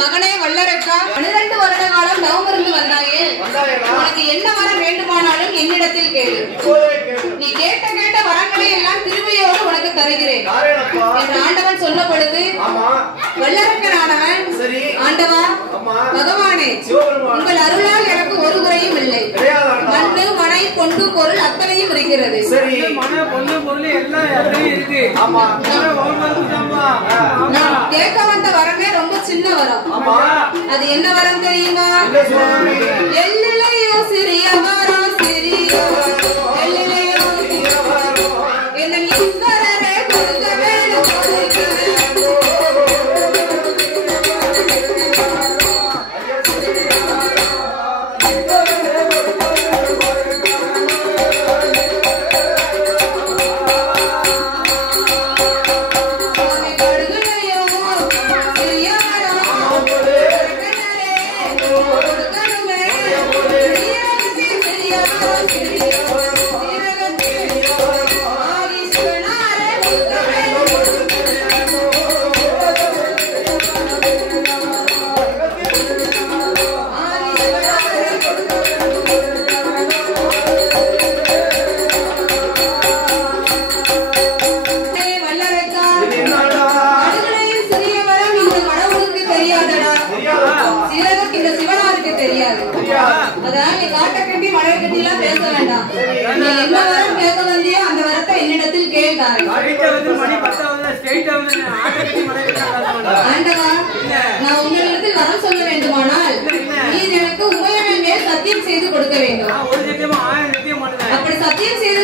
மகனே வல்லரக்கா 12 வருட காலம் தவமிருந்து வந்தாயே, உனக்கு என்ன வரம் வேண்டுமானாலும் என்னிடத்தில் கேளு. நீ கேட்ட வரங்களை எல்லாம் திருமையோடு உனக்கு தருகிறேன் என்று ஆண்டவன் சொன்ன பொழுது வல்லரக்கனானவன், ஆண்டவா பகவானே, உங்கள் அருளால் எனக்கு ஒரு குறையும் இல்லை. மண்ணு மனை பொண்டு பொருள் அத்தனையும் இருக்கிறது. நான் கேட்க வந்த வரமே ரொம்ப சின்ன வரம். அது என்ன வரம் தெரியுமா? எல்லையோ சிறிய வரம், சிறிய எல்லையோ என்ன ஈஸ்வரரே கொடுக்க வேண்டும். நான் உங்களிடத்தில் வரம் சொல்ல வேண்டுமானால் நீ எனக்கு உமையவன் மேல் சத்தியம் செய்து கொடுக்க வேண்டும். அப்படி சத்தியம் செய்து